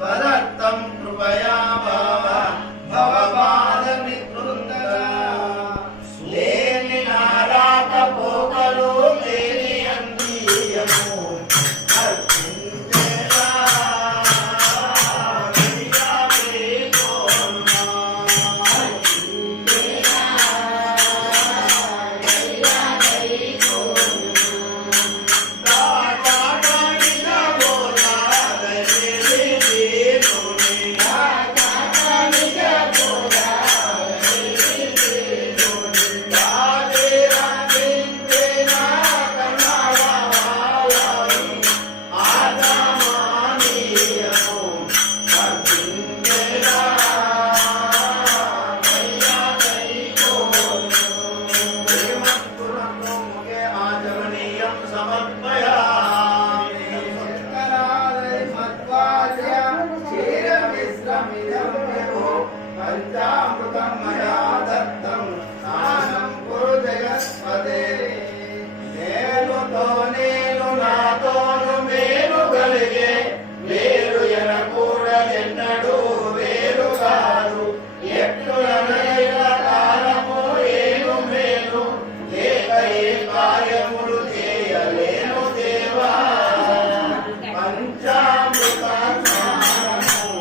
तदर्थं कृपया भवपादमित्रुन्दरा लेनि नारात पोकलो लेनि अंदीयमो पंचामृतं मया दत्तं नानं कुरु जगत्पते नेनु नातोनु मेनु गलिगे वेरु एनकूडदెన్నడూ వేరు కాదు ఎట్టులనైన కాలము ఏను మేలు లేక ఏ కార్యములు చేయలేను దేవా పంచామృత స్నానము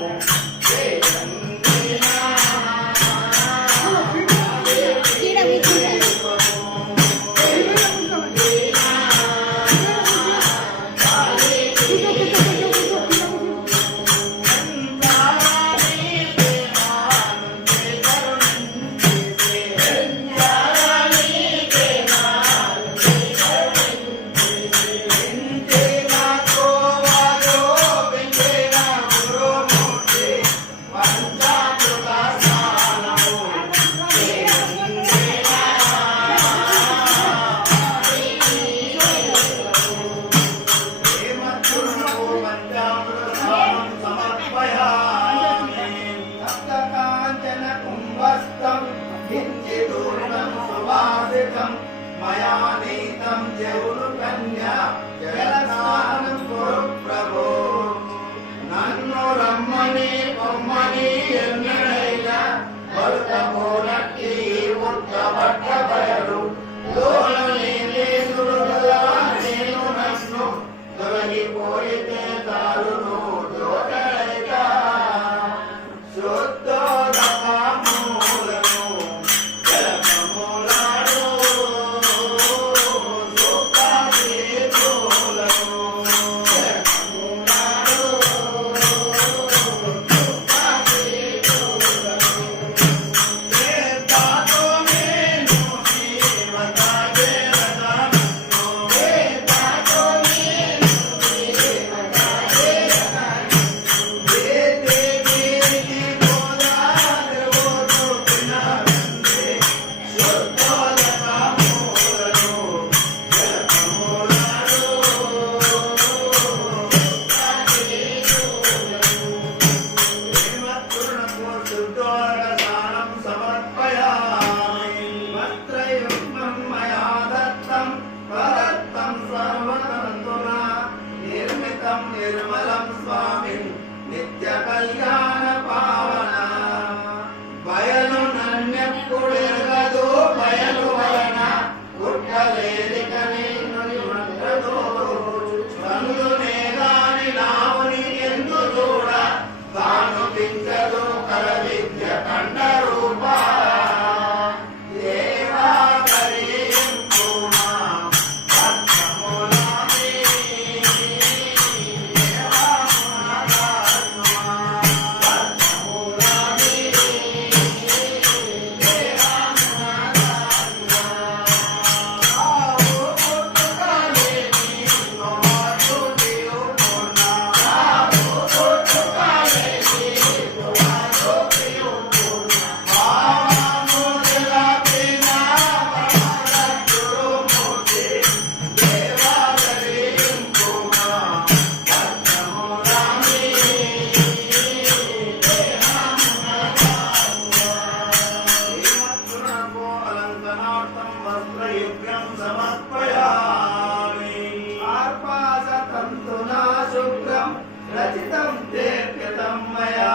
कृतं मया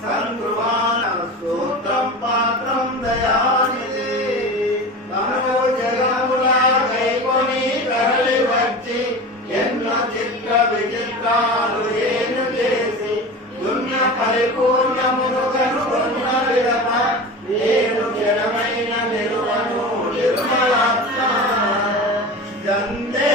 संगृहाण सूत्रं पात्रं दयानिधे तमो जगमुला कैकोनी करलि वच्ची ఎన్నో చిత్ర విచిత్రాలు ఏను చేసి దున్న పరిపూర్ణమును కనుగొన్న విడమ నేను జడమైన నిలువను నిర్మలాత్మ జందే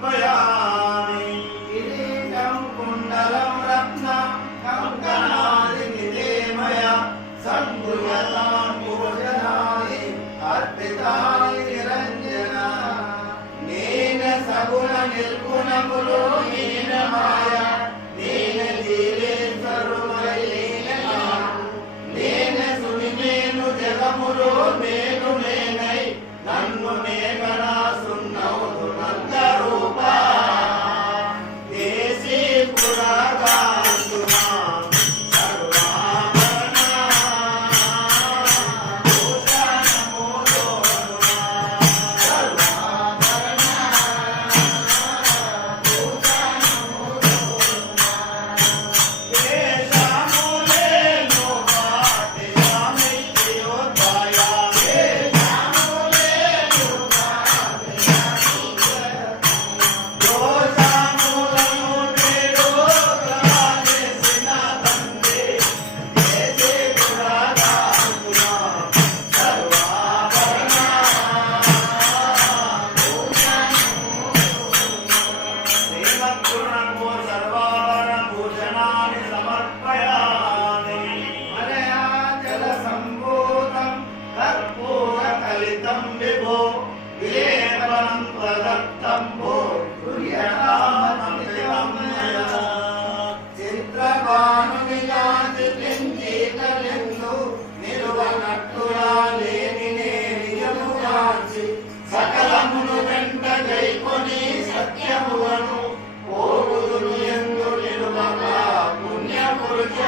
సమర్పయామి కిరీటం కుండలం రత్నం కంకణాది నిదేమయ సంగుణతాం పూజనాని అర్పితాని నిరంజన నేన సగుణ నిర్గుణములో నేన మాయ నేన జీవేశ్వరుమై నేన సునిమేను జగములో నేను నేనై నన్ను నేగనా సున్నవు నంద రూప దేశీ పురాగాంతునా సర్వాభరణ భూషణమోదోనునా సర్వాభరణ భూషణమోదోనునా దేశములే నోపాటి సామిత్యోద్భయా సకలమును వెంట గైకొని సత్యములను పోగుదును ఎందు నిలువగా పుణ్యపురుష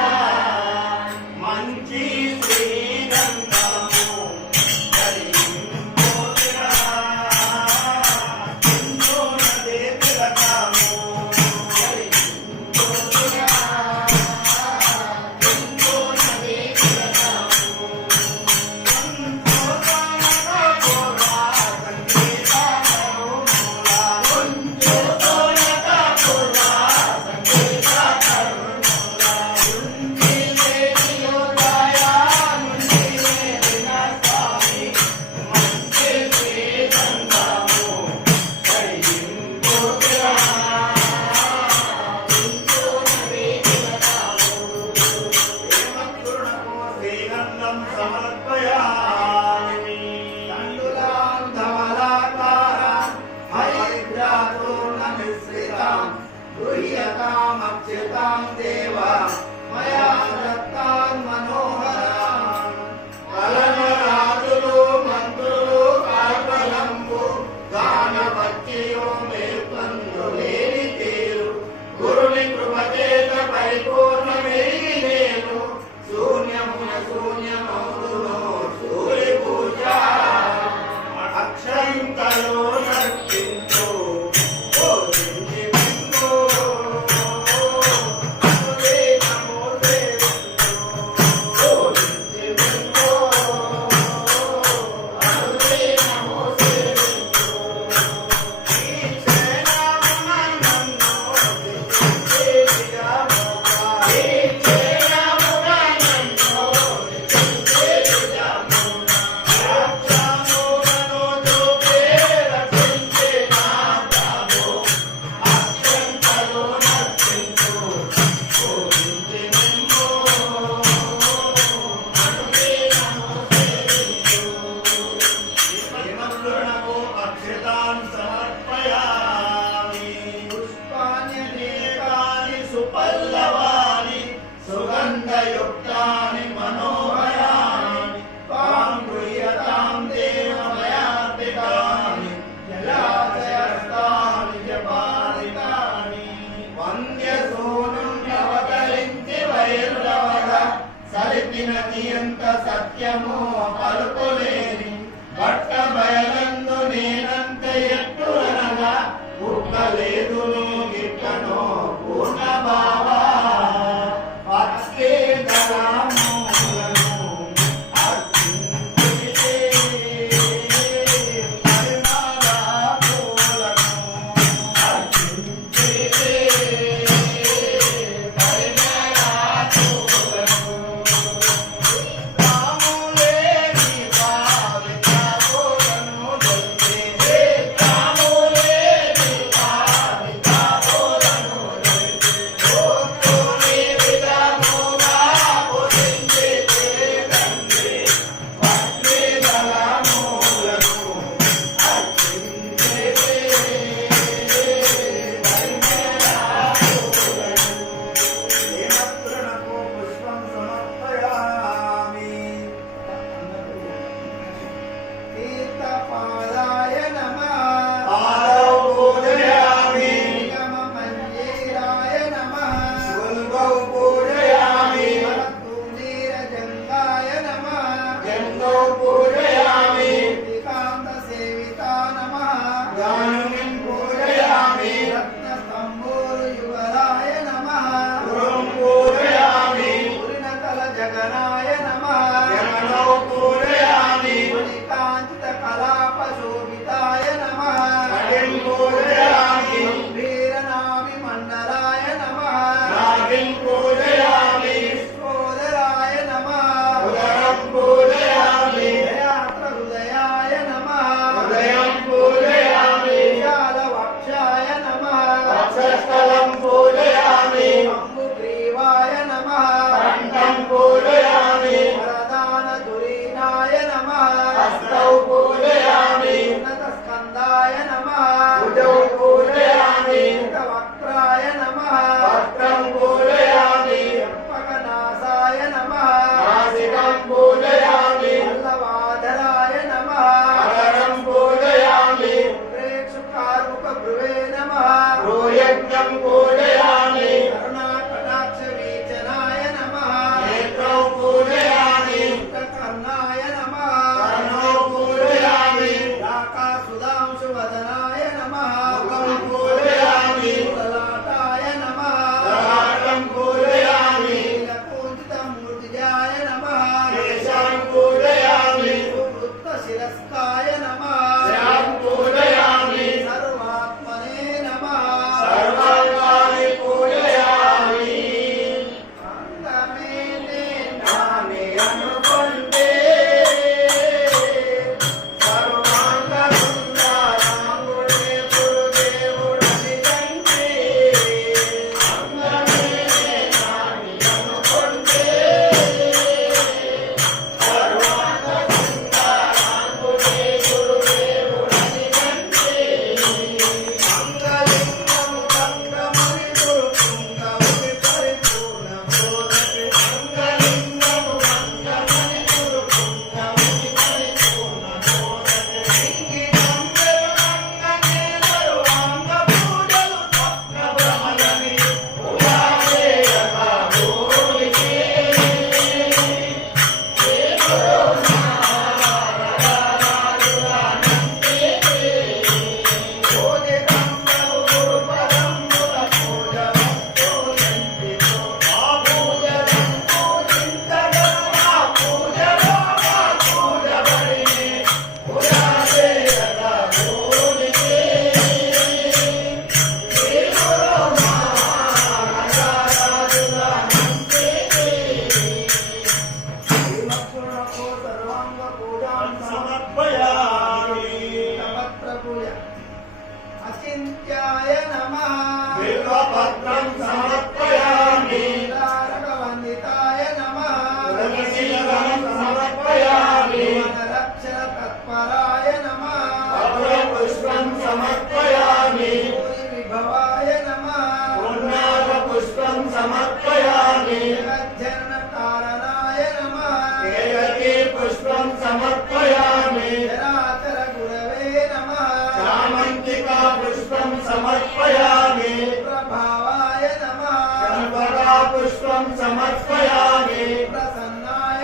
మంచి శ్రీగంధము ధరింపోతిరా కుంజోనదే తిలకము ధరింపోతిరా కుంజోనదే తిలకము సమర్పయామి తండులాం ధవలాకారం హరిద్రాతూర్ణమిశ్రితాం గుహ్యతామక్షితాం దేవ మయా దత్తాన్ మనోహరాం కలనరాజులు మంత్రులు కాల్పలంబు గానవత్యో మేల్కొందు లేని తీరు గురుని కృపచేత పరిపూర్ణమేగి నేను శూన్యమున శూన్యమౌదును సూర్య పూజ అక్షంతలో నర్పించు పలికినది ఎంత సత్యమో పలుకోలేని పట్ట బయలందు నేనంత ఎట్టునగా పుట్టలేదు గిట్టనో పూర్ణ బావా पुष्पं समर्पयामि प्रसन्नाय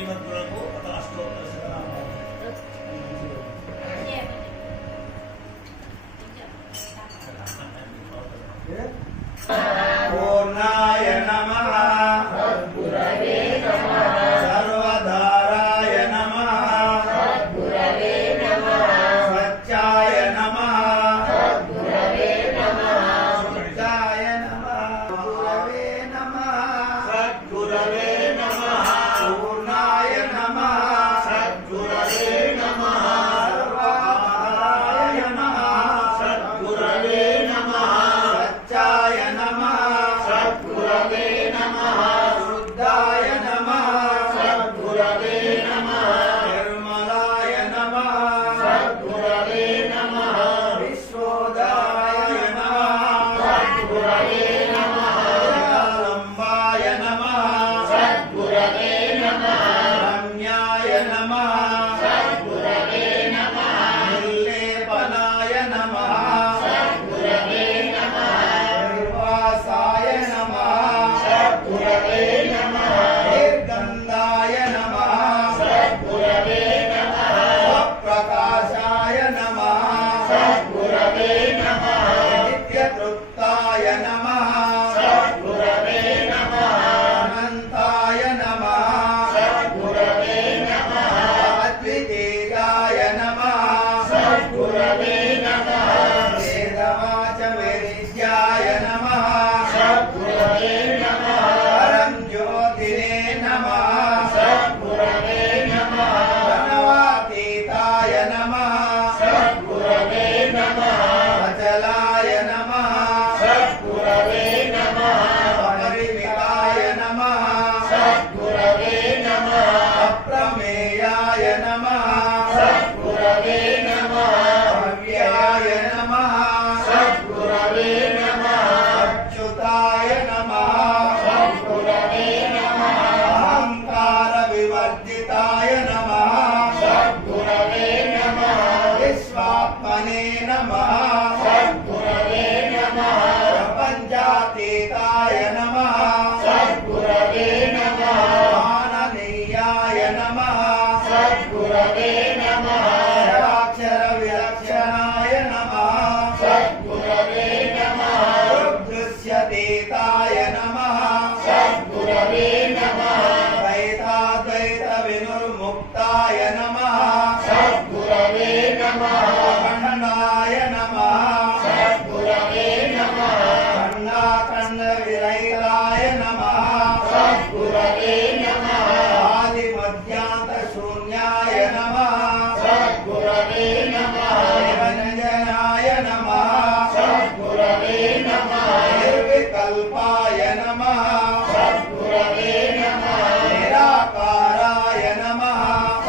శ్రీమంతులకు అష్టాష్టోత్తర శతనామాలు. పూర్ణాయ నమః సద్గురవే నమః సర్వధారాయ నమః సద్గురవే నమః సత్యాయ నమః సద్గురవే నమః శుద్ధాయ నమః గురవే నమః సద్గురవే నమః పూర్ణాయ నమః సద్గురవే నమః సర్వధారాయ నమః సద్గురవే నమః సత్యాయ నమః సద్గురవే నమః శుద్ధాయ నమః సద్గురవే నమః నిర్మలాయ నమః సద్గురవే నమః విశ్వోదాయ నమః సద్గురవే నమః లంబాయ నమః సద్గురవే నమః రమ్యాయ నమః సద్గురవే నమః నిర్లేపనాయ నమః సద్గురవే నమః నిర్వాసాయ నమః సద్గురవే నమః నిర్గంధాయ నమః సద్గురవే నమః స్వప్రకాశాయ నమః సద్గురవే నమః నిత్యతృప్తాయ నమః సద్గురవే నమః అనంతాయ నమః సద్గురవే నమః అద్వితీయాయ నమః సద్గురవే నమః వేదవాచ విద్యాయ నమః సద్గురవే నమః పరం జ్యోతినే నమః సద్గురవే నమః ప్రణవాతీతాయ నమః సద్గురవే నమః అచలాయ నమః సద్గురవే నమః అపరిమితాయ నమః సద్గురవే నమః అప్రమేయాయ నమః సద్గురవే నమః భవ్యాయ నమః సద్గురవే నమః అచ్యుతాయ నమః సద్గురవే నమః అహంకార వివర్జితాయ నమః సద్గురవే నమః విశ్వాత్మనే నమః సద్గురవే నమః ప్రపంచాతీతాయ నమః సద్గురవే నమః మాననీయాయ నమః సద్గురవే నమః అక్షర విలక్షణాయ నమః సద్గురవే నమః దృశ్యతీతాయ నమః సద్గురవే నమః ద్వైతాద్వైత వినుర్ముక్తాయ నమః సద్గురవే నమః ఖండాయ నమః సద్గురవే నమః ఖండాఖండ విరహితాయ నమః సద్గురవే నమః ఆది మధ్యాంత శూన్యాయ నమః సద్గురవే నమః నిరంజనాయ నమః సద్గురవే నమః నిర్వికల్పాయ నమః సద్గురవే నమః నిరాకారాయ నమః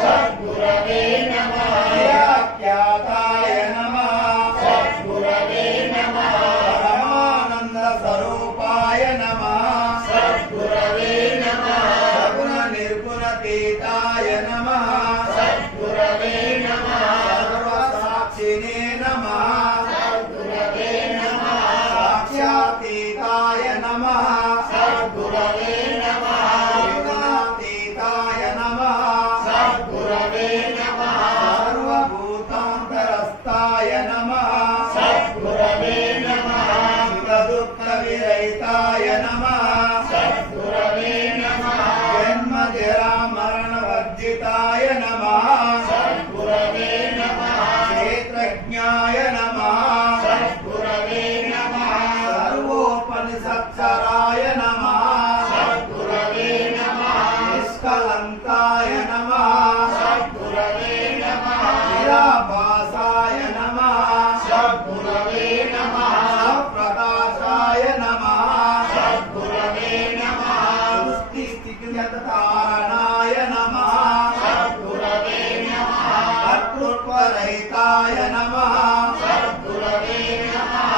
సద్గురవే నమః నిరాఖ్యాతాయ నమః సద్గురవే నమః పరమానంద స్వరూపాయ నమః సద్గురవే నమః సగుణ నిర్గుణతీతాయ నమః సద్గురవే నమః సర్వసాక్షినే నమః సద్గురవే నమః సాక్ష్యాతీతాయ నమః సద్గురవే నమః యుగాతీతాయ నమః సద్గురవే నమః సర్వభూతాంతరస్థాయ నమః సద్గురవే నమః సుఖదుఃఖ విరహితాయ నమః సద్గురవే నమః జన్మ జరా మరణ వర్జితాయ నమః సద్గురవే నమః క్షేత్రజ్ఞాయ నమః సద్గురవే నమః సర్వోపనిషత్సరాయ నమః సద్గురవే నమః నిష్కలంకాయ నమః సద్గురవే నమః నిరాభాసాయ నమః సద్గురవే నమః ప్రకాశాయ నమః సద్గురవే నమః సృష్టి స్థితి తారణాయ నమః సద్గురవే నమః కర్తృత్వరహితాయ నమః సద్గురవే నమః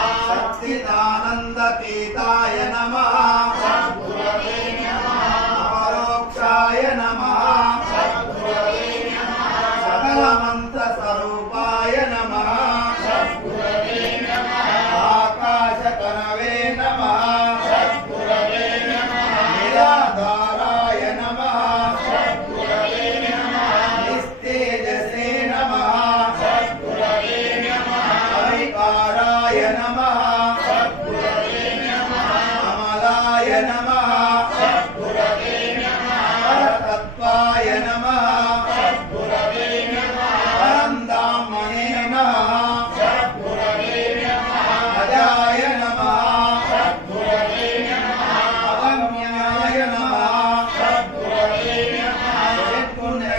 సచ్చిదానందతీతాయ నమః సద్గురవే నమః పరోక్షాయ నమః సద్గురవే నమః సకల మంత్ర స్వరూపాయ నమః సద్గురవే నమః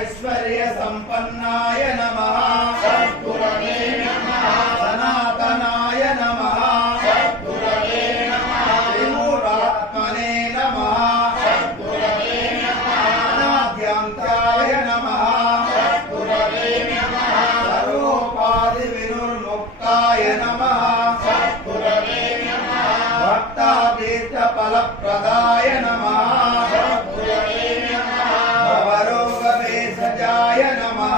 ऐश्वर्य संपन्नाय नमः सद्गुरवे नमः सनातनाय नमः सद्गुरवे नमः त्रिमूर्तात्मने नमः सद्गुरवे नमः अनाद्यन्ताय नमः सद्गुरवे नमः सर्वोपाधिविनुर्मुक्ताय नमः सद्गुरवे नमः भक्तातीर्थफलप्रदाय नमः सद्गुरवे नमः भवरोगभेषजाय नमः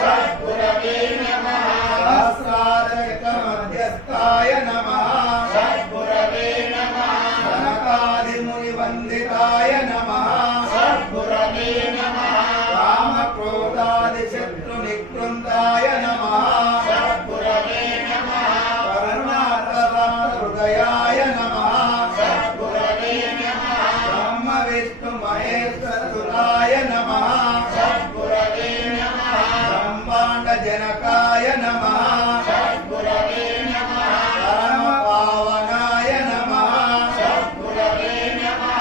सद्गुरवे नमः सहस्राधिकमध्यस्थाय नमः सद्गुरवे नमः सनकादिमुनिवन्दिताय नमः सद्गुरवे नमः कामक्रोधादिशत्रुनिकृन्ताय नमः सद्गुरवे नमः करुणाप्रदाहृदयाय नमः सद्गुरवे नमः ब्रह्मविष्णुमहेश्वरसुताय नमः सद्गुरवे नमः ब्रह्माण्डजनकाय नमः सद्गुरवे नमः परमपावनाय नमः सद्गुरवे नमः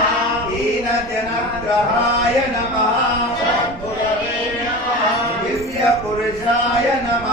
दीनजनग्रहाय नमः सद्गुरवे नमः दिव्यपुरुषाय नमः